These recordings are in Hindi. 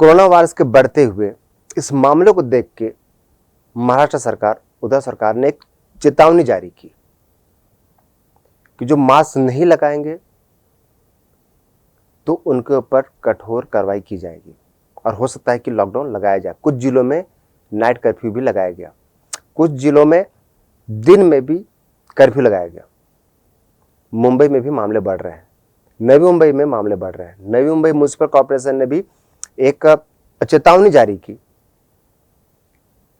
कोरोना वायरस के बढ़ते हुए इस मामले को देख के महाराष्ट्र सरकार, उद्धव सरकार ने एक चेतावनी जारी की कि जो मास्क नहीं लगाएंगे तो उनके ऊपर कठोर कार्रवाई की जाएगी और हो सकता है कि लॉकडाउन लगाया जाए। कुछ जिलों में नाइट कर्फ्यू भी लगाया गया, कुछ जिलों में दिन में भी कर्फ्यू लगाया गया। मुंबई में भी मामले बढ़ रहे हैं, नवी मुंबई में मामले बढ़ रहे हैं। नवी मुंबई म्युनिसिपल कॉर्पोरेशन ने भी एक चेतावनी जारी की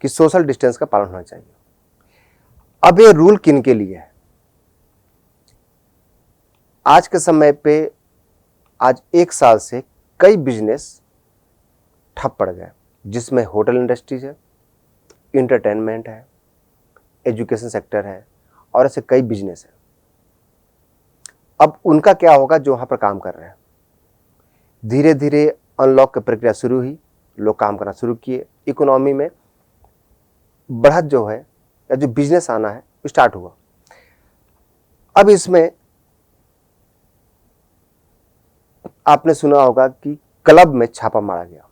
कि सोशल डिस्टेंस का पालन होना चाहिए। अब ये रूल किन के लिए है? आज के समय पे आज 1 साल से कई बिजनेस ठप पड़ गए, जिसमें होटल इंडस्ट्रीज है, इंटरटेनमेंट है, एजुकेशन सेक्टर है और ऐसे कई बिजनेस है। अब उनका क्या होगा जो वहां पर काम कर रहे हैं? धीरे धीरे अनलॉक की प्रक्रिया शुरू हुई, लोग काम करना शुरू किए, इकोनॉमी में बढ़त जो है या जो बिजनेस आना है स्टार्ट हुआ। अब इसमें आपने सुना होगा कि क्लब में छापा मारा गया।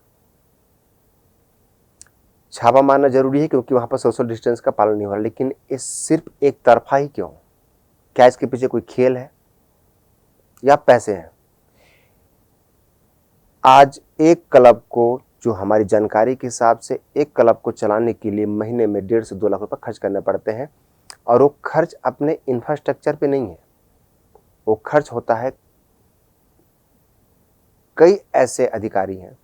छापा मारना जरूरी है क्योंकि वहां पर सोशल डिस्टेंस का पालन नहीं हो रहा, लेकिन ये सिर्फ एक तरफा ही क्यों? क्या इसके पीछे कोई खेल है या पैसे हैं? आज एक क्लब को, जो हमारी जानकारी के हिसाब से एक क्लब को चलाने के लिए महीने में 1.5 से 2 लाख रुपए खर्च करने पड़ते हैं, और वो खर्च अपने इंफ्रास्ट्रक्चर पे नहीं है, वो खर्च होता है कई ऐसे अधिकारी हैं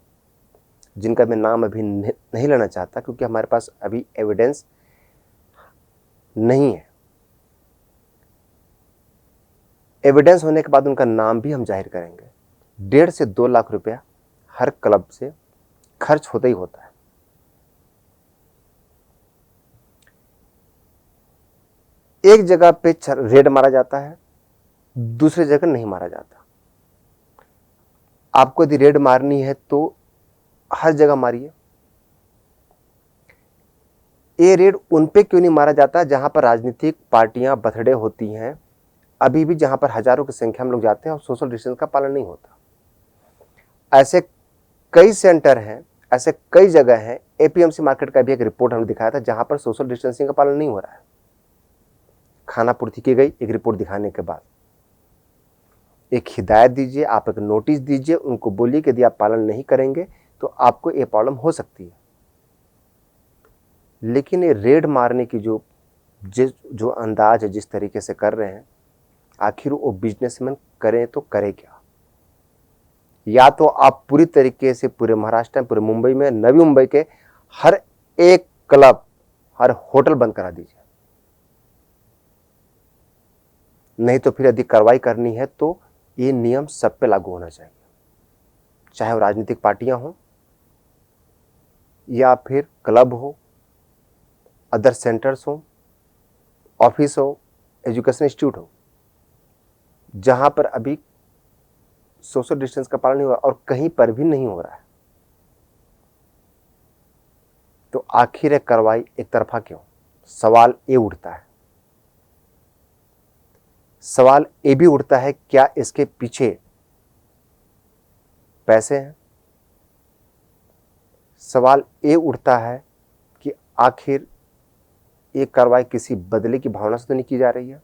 जिनका मैं नाम अभी नहीं लेना चाहता क्योंकि हमारे पास अभी एविडेंस नहीं है। एविडेंस होने के बाद उनका नाम भी हम जाहिर करेंगे। 1.5 से 2 लाख रुपया हर क्लब से खर्च होता ही होता है। एक जगह पे रेड मारा जाता है, दूसरी जगह नहीं मारा जाता। आपको यदि रेड मारनी है तो हर जगह मारिए। ये रेड उन पे क्यों नहीं मारा जाता जहां पर राजनीतिक पार्टियां बर्थडे होती हैं, अभी भी जहां पर हजारों की संख्या में लोग जाते हैं और सोशल डिस्टेंस का पालन नहीं होता। ऐसे कई सेंटर हैं, ऐसे कई जगह हैं। एपीएमसी मार्केट का भी एक रिपोर्ट हमने दिखाया था जहां पर सोशल डिस्टेंसिंग का पालन नहीं हो रहा है। खाना पूर्ति की गई एक रिपोर्ट दिखाने के बाद एक हिदायत दीजिए, आप एक नोटिस दीजिए, उनको बोलिए कि यदि आप पालन नहीं करेंगे तो आपको ये प्रॉब्लम हो सकती है। लेकिन ये रेड मारने की जो अंदाज है, जिस तरीके से कर रहे हैं, आखिर वो बिजनेसमैन करें तो करे क्या? या तो आप पूरी तरीके से पूरे महाराष्ट्र में, पूरे मुंबई में, नवी मुंबई के हर एक क्लब, हर होटल बंद करा दीजिए, नहीं तो फिर यदि कार्रवाई करनी है तो ये नियम सब पे लागू होना चाहिए, चाहे वो राजनीतिक पार्टियां हो या फिर क्लब हो, अदर सेंटर्स हो, ऑफिस हो, एजुकेशन इंस्टीट्यूट हो, जहां पर अभी सोशल डिस्टेंस का पालन नहीं हो रहा और कहीं पर भी नहीं हो रहा है, तो आखिर कार्रवाई एक तरफा क्यों? सवाल ये उठता है। सवाल ये भी उठता है, क्या इसके पीछे पैसे हैं? सवाल ये उठता है कि आखिर ये कार्रवाई किसी बदले की भावना से तो नहीं की जा रही है?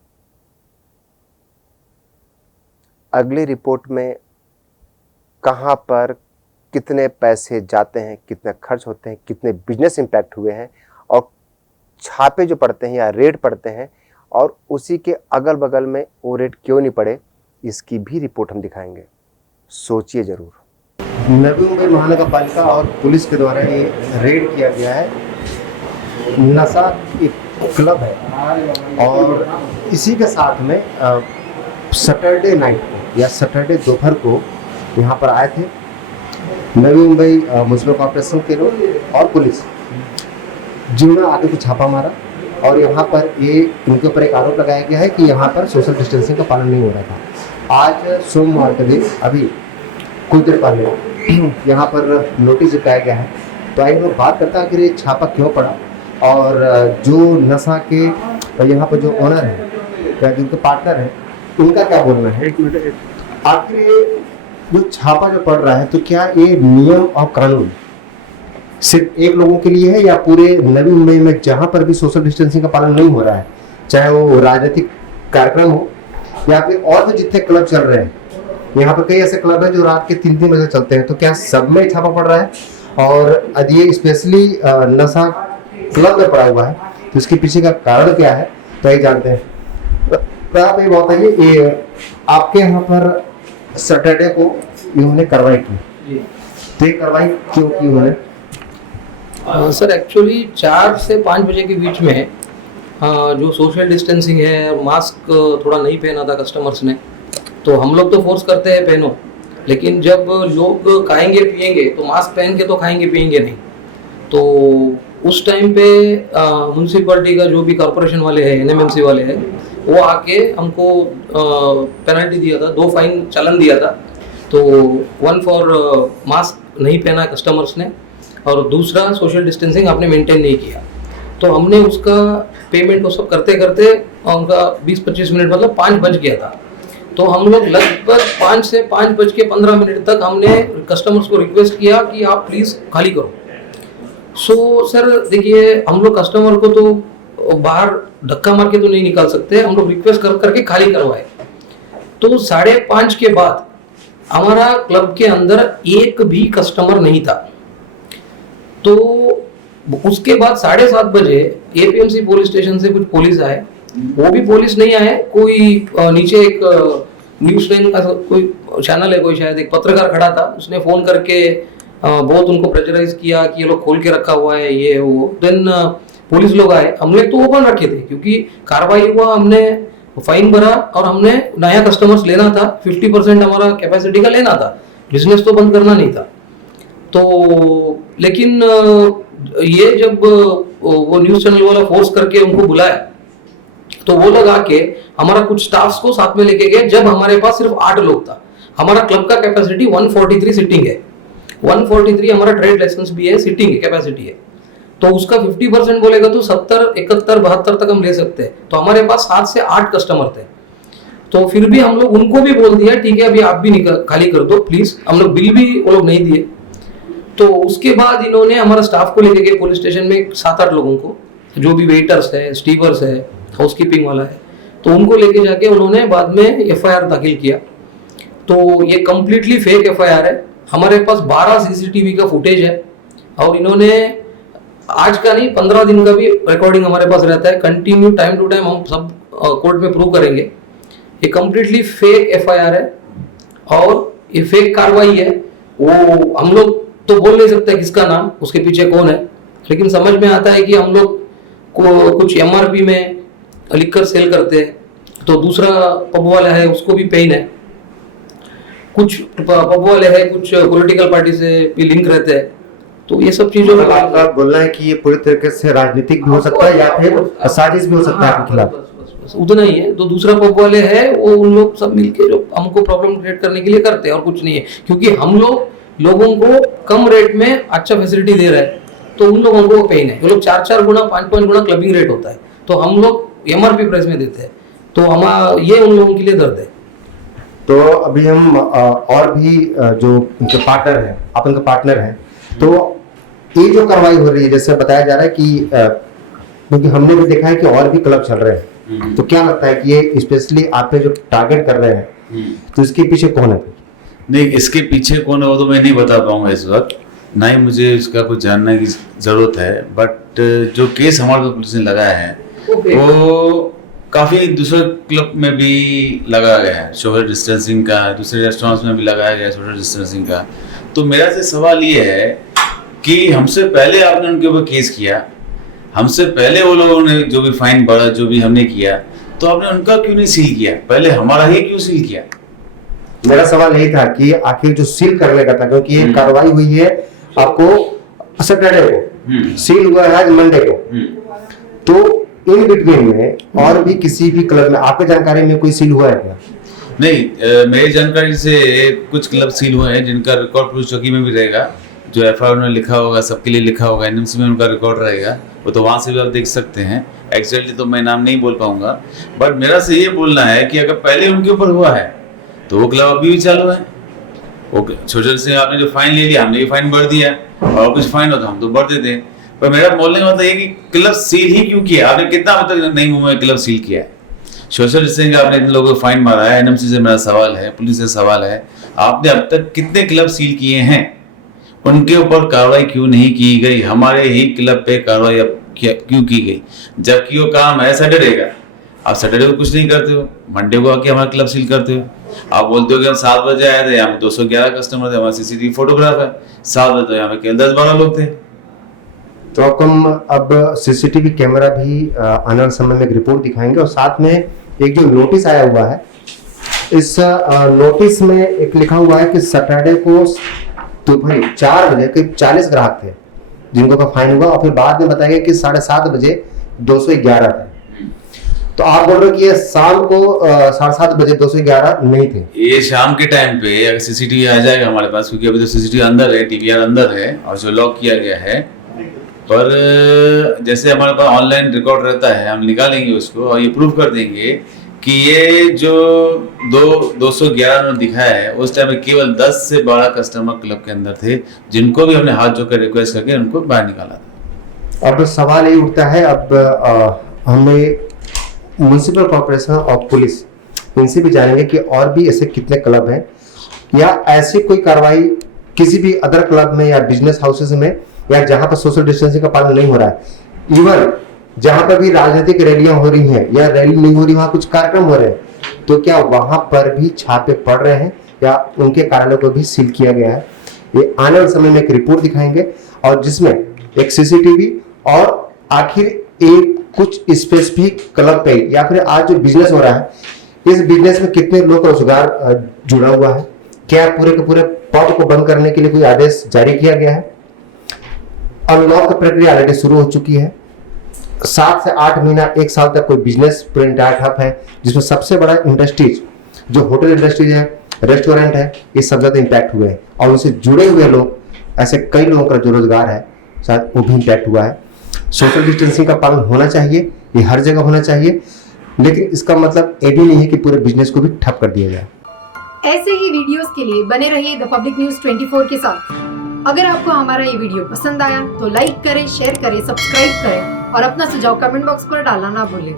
अगली रिपोर्ट में कहां पर कितने पैसे जाते हैं, कितने खर्च होते हैं, कितने बिजनेस इंपैक्ट हुए हैं और छापे जो पड़ते हैं या रेड पड़ते हैं और उसी के अगल बगल में वो रेट क्यों नहीं पड़े, इसकी भी रिपोर्ट हम दिखाएंगे। सोचिए जरूर। नवी मुंबई महानगर और पुलिस के द्वारा ये रेड किया गया है। नशा एक क्लब है और इसी के साथ में सैटरडे नाइट को या सैटरडे दोपहर को यहाँ पर आए थे नवी मुंबई म्युनिसिपल कॉर्पोरेशन के लोग और पुलिस, जिन्होंने आगे को छापा मारा और यहाँ पर ये इनके ऊपर एक आरोप लगाया गया है कि यहाँ पर सोशल डिस्टेंसिंग का पालन नहीं हो रहा था। आज सोमवार के दिन अभी कुछ देर पहले यहाँ पर नोटिस चिपकाया गया है। तो आइए लोग बात करता है कि ये छापा क्यों पड़ा और जो नशा के यहाँ पर जो ओनर है या जिनके पार्टनर है उनका क्या बोलना है। आखिर जो छापा जो पड़ रहा है, तो क्या ये नियम और कानून सिर्फ एक लोगों के लिए है या पूरे नवी मुंबई में जहां पर भी सोशल डिस्टेंसिंग का पालन नहीं हो रहा है, चाहे वो राजनीतिक कार्यक्रम हो या फिर और भी जितने क्लब चल रहे हैं, यहाँ पर कई ऐसे क्लब हैं जो रात के 3-3 बजे चलते हैं, तो क्या सब में छापा पड़ रहा है? और ये स्पेशली नशा क्लब में पड़ा हुआ है, तो इसके पीछे का कारण क्या है, तो ये जानते हैं। तो आप ये बताइए, ये आपके यहाँ पर सैटरडे को इन्होंने कार्रवाई की, तो ये कार्रवाई क्यों की उन्होंने? सर एक्चुअली 4 से 5 बजे के बीच में जो सोशल डिस्टेंसिंग है, मास्क थोड़ा नहीं पहना था कस्टमर्स ने, तो हम लोग तो फोर्स करते हैं पहनो, लेकिन जब लोग खाएंगे पिएंगे तो मास्क पहन के तो खाएंगे पिएंगे नहीं। तो उस टाइम पे म्यूनसिपैलिटी का जो भी कॉरपोरेशन वाले हैं, एनएमएमसी वाले हैं, वो आके हमको पेनल्टी दिया था, 2 फाइन चालान दिया था। तो 1 फॉर मास्क नहीं पहना कस्टमर्स ने, और दूसरा सोशल डिस्टेंसिंग आपने मेंटेन नहीं किया। तो हमने उसका पेमेंट वो सब करते करते उनका 20-25 मिनट मतलब 5 बज गया था। तो हम लोग लगभग 5 से 5:15 तक हमने कस्टमर्स को रिक्वेस्ट किया कि आप प्लीज़ खाली करो। सो सर देखिए, हम लोग कस्टमर को तो बाहर धक्का मार के तो नहीं निकाल सकते, हम लोग रिक्वेस्ट कर करके खाली करवाए। तो 5:30 के बाद हमारा क्लब के अंदर एक भी कस्टमर नहीं था। तो उसके बाद 7:30 बजे एपीएमसी पुलिस स्टेशन से कुछ पुलिस आए, वो भी पुलिस नहीं आए, कोई नीचे एक न्यूज़ 10 का कोई चैनल है, कोई शायद एक पत्रकार खड़ा था, उसने फ़ोन करके बहुत उनको प्रेशराइज किया कि ये लोग खोल के रखा हुआ है, ये वो। देन पुलिस लोग आए, हमने तो ओपन रखे थे क्योंकि कार्रवाई हुआ, हमने फाइन भरा और हमने नया कस्टमर्स लेना था, 50% हमारा कैपेसिटी का लेना था, बिजनेस तो बंद करना नहीं था। तो लेकिन ये जब वो न्यूज़ चैनल वाला फोर्स करके उनको बुलाया, तो वो लोग आके हमारा कुछ स्टाफ्स को साथ में लेके गए, जब हमारे पास सिर्फ 8 लोग था। हमारा क्लब का कैपेसिटी 143 सीटिंग है, 143 हमारा ट्रेड लाइसेंस भी है, सीटिंग कैपेसिटी है। तो उसका 50% बोलेगा तो 70, 71, 72 तक हम ले सकते हैं। तो हमारे पास 7 से 8 कस्टमर थे। तो फिर भी हम लोग उनको भी बोल दिया, ठीक है अभी आप भी खाली कर दो प्लीज, हम लोग बिल भी वो लोग नहीं दिए। तो उसके बाद इन्होंने हमारा स्टाफ को लेके गए पुलिस स्टेशन में, 7-8 लोगों को, जो भी वेटर्स है, स्टीवर्स है, हाउसकीपिंग वाला है, तो उनको लेके जाके उन्होंने बाद में एफआईआर दाखिल किया। तो ये कम्प्लीटली फेक एफआईआर है। हमारे पास 12 सीसीटीवी का फुटेज है, और इन्होंने आज का नहीं 15 दिन का भी रिकॉर्डिंग हमारे पास रहता है, कंटिन्यू टाइम टू टाइम हम सब कोर्ट में प्रूव करेंगे। ये कम्प्लीटली फेक एफआईआर है और ये फेक कार्रवाई है। वो हम लोग तो बोल नहीं सकते किसका नाम, उसके पीछे कौन है, लेकिन समझ में आता है कि हम लोग को कुछ एमआरपी में लिखकर सेल करते हैं, तो दूसरा पब वाला है उसको भी पेन है, कुछ पब वाले हैं, कुछ पॉलिटिकल पार्टी से भी लिंक रहते हैं। तो ये सब चीजों में आपका बोलना है कि ये पूरी तरीके से राजनीतिक भी हो सकता है या फिर साजिश भी हो सकता है आपके खिलाफ? बस उतना ही है। तो दूसरा पब वाले हैं, वो उन लोग सब मिलके जो हमको प्रॉब्लम क्रिएट करने के लिए करते हैं, और कुछ नहीं है। क्योंकि हम लोग लोगों को कम रेट में अच्छा फैसिलिटी दे रहे हैं, तो उन लोगों को पेन है। वो लोग 4-4 गुना 5-5 गुना क्लबिंग रेट होता है, तो हम लोग एमआरपी प्राइस में देते हैं, तो हमारा ये उन लोगों के लिए दर्द है। तो अभी हम और भी जो उनके पार्टनर हैं, आप उनके पार्टनर हैं, तो ये जो कार्रवाई हो रही है, जैसे बताया जा रहा है कि क्योंकि हमने भी देखा है कि और भी क्लब चल रहे हैं, तो क्या लगता है कि ये स्पेशली आप पे जो टारगेट कर रहे हैं, तो इसके पीछे कौन है? नहीं, इसके पीछे कौन है वो तो मैं नहीं बता पाऊंगा इस वक्त, ना ही मुझे इसका कुछ जानने की जरूरत है। बट जो केस हमारे पे पुलिस ने लगाया है वो काफ़ी दूसरे क्लब में भी लगाया गया है सोशल डिस्टेंसिंग का, दूसरे रेस्टोरेंट्स में भी लगाया गया है सोशल डिस्टेंसिंग का। तो मेरा से सवाल ये है कि हमसे पहले आपने उनके ऊपर केस किया, हमसे पहले वो लोगों ने जो भी फाइन बढ़ा, जो भी हमने किया, तो आपने उनका क्यों नहीं सील किया? पहले हमारा ही क्यों सील किया? मेरा सवाल यही था कि आखिर जो सील करने का था, क्योंकि ये कार्रवाई हुई है आपको सैटरडे को, सील हुआ है आज मंडे को, तो इन बिटवीन में और भी किसी भी क्लब में आपके जानकारी में कोई सील हुआ है क्या? नहीं, मेरी जानकारी से कुछ क्लब सील हुए हैं जिनका रिकॉर्ड पुलिस चौकी में भी रहेगा, जो एफआईआर में लिखा होगा, सबके लिए लिखा होगा, एनएमसी में उनका रिकॉर्ड रहेगा, वो तो वहाँ से भी आप देख सकते हैं। एक्चुअली तो मैं नाम नहीं बोल पाऊंगा, बट मेरा से ये बोलना है कि अगर पहले उनके ऊपर हुआ है तो वो क्लब अभी भी चालू है, ओके, सोशल से आपने जो फाइन ले लिया, हमने भी फाइन भर दिया, और कुछ फाइन होता हम तो भर देते हैं। पर मेरा बोलने का मतलब ये कि क्लब सील ही क्यों किया आपने? कितना अब तक नई मुंबई में क्लब सील किया है? सोशल डिस्टेंसिंग आपने इतने लोगों को फाइन मारा है, एनएमसी से मेरा सवाल है, पुलिस से सवाल है, आपने अब तक कितने क्लब सील किए हैं? उनके ऊपर कार्रवाई क्यों नहीं की गई? हमारे ही क्लब पे कार्रवाई क्यों की गई? जबकि वो काम है सैटरडे का, आप सैटरडे को कुछ नहीं करते हो, मंडे को आके हमारा क्लब सील करते हो। आप बोलते हो कि हम 7 बजे आए थे, यहाँ पे 211 कस्टमर थे, हमारा सीसीटीवी फोटोग्राफ है, 7 बजे तो यहाँ पे केवल 10-12 लोग थे। तो आपको हम अब सीसीटीवी कैमरा भी आने वाले समय में एक रिपोर्ट दिखाएंगे, और साथ में एक जो नोटिस आया हुआ है, इस नोटिस में एक लिखा हुआ है कि सैटरडे को दोपहर 4 बजे करीब 40 ग्राहक थे जिनको का फाइन हुआ, और फिर बाद में बताया गया कि 7:30 बजे 211 थे। तो आप बोल रहे हो कि ये शाम को 7:30 बजे 211 नहीं थे? ये शाम के टाइम पे अगर सीसीटीवी आ जाएगा हमारे पास, क्योंकि अभी तो सीसीटीवी अंदर है, टीवीआर अंदर है और जो लॉक किया गया है, पर जैसे हमारे पास ऑनलाइन रिकॉर्ड रहता है, हम निकालेंगे उसको और ये प्रूव कर देंगे कि ये जो 211 में दिखाया है, उस टाइम में केवल 10 से 12 कस्टमर क्लब के अंदर थे, जिनको भी हमने हाथ जोड़कर रिक्वेस्ट करके उनको बाहर निकाला था। अब सवाल ये उठता है, अब हमें म्युनिसिपल कॉर्पोरेशन और पुलिस इनसे भी जानेंगे कि और भी ऐसे कितने क्लब हैं, या ऐसी कोई कार्रवाई किसी भी अदर क्लब में या बिजनेस हाउसेज में, या जहां पर सोशल डिस्टेंसिंग का पालन नहीं हो रहा है। इवन जहां पर भी राजनीतिक रैलियां हो रही हैं या रैली नहीं हो रही, वहां कुछ कार्यक्रम हो रहे हैं, तो क्या वहां पर भी छापे पड़ रहे हैं या उनके कार्यालय को भी सील किया गया है? ये आने वाले समय में एक रिपोर्ट दिखाएंगे, और जिसमें एक सीसीटीवी और आखिर एक कुछ स्पेसिफिक क्लब पे या फिर आज जो बिजनेस हो रहा है, इस बिजनेस में कितने लोग का रोजगार जुड़ा हुआ है, क्या पूरे के पूरे पॉट को बंद करने के लिए कोई आदेश जारी किया गया है? अनलॉक की प्रक्रिया ऑलरेडी शुरू हो चुकी है। 7 से 8 महीना 1 साल तक कोई बिजनेस पूरे इंटायर ठप है, जिसमें सबसे बड़ा इंडस्ट्रीज जो होटल इंडस्ट्रीज है, रेस्टोरेंट है, ये सब ज्यादा इम्पैक्ट हुए हैं, और उनसे जुड़े हुए लोग, ऐसे कई लोगों का जो रोजगार है शायद वो भी इम्पैक्ट हुआ है। सोशल डिस्टेंसिंग का पालन होना चाहिए, ये हर जगह होना चाहिए, लेकिन इसका मतलब ये भी नहीं है कि पूरे बिजनेस को भी ठप कर दिया जाए। ऐसे ही वीडियोस के लिए बने रहिए द पब्लिक न्यूज 24 के साथ। अगर आपको हमारा ये वीडियो पसंद आया तो लाइक करें, शेयर करें, सब्सक्राइब करें और अपना सुझाव कमेंट बॉक्स पर डालना ना भूलें।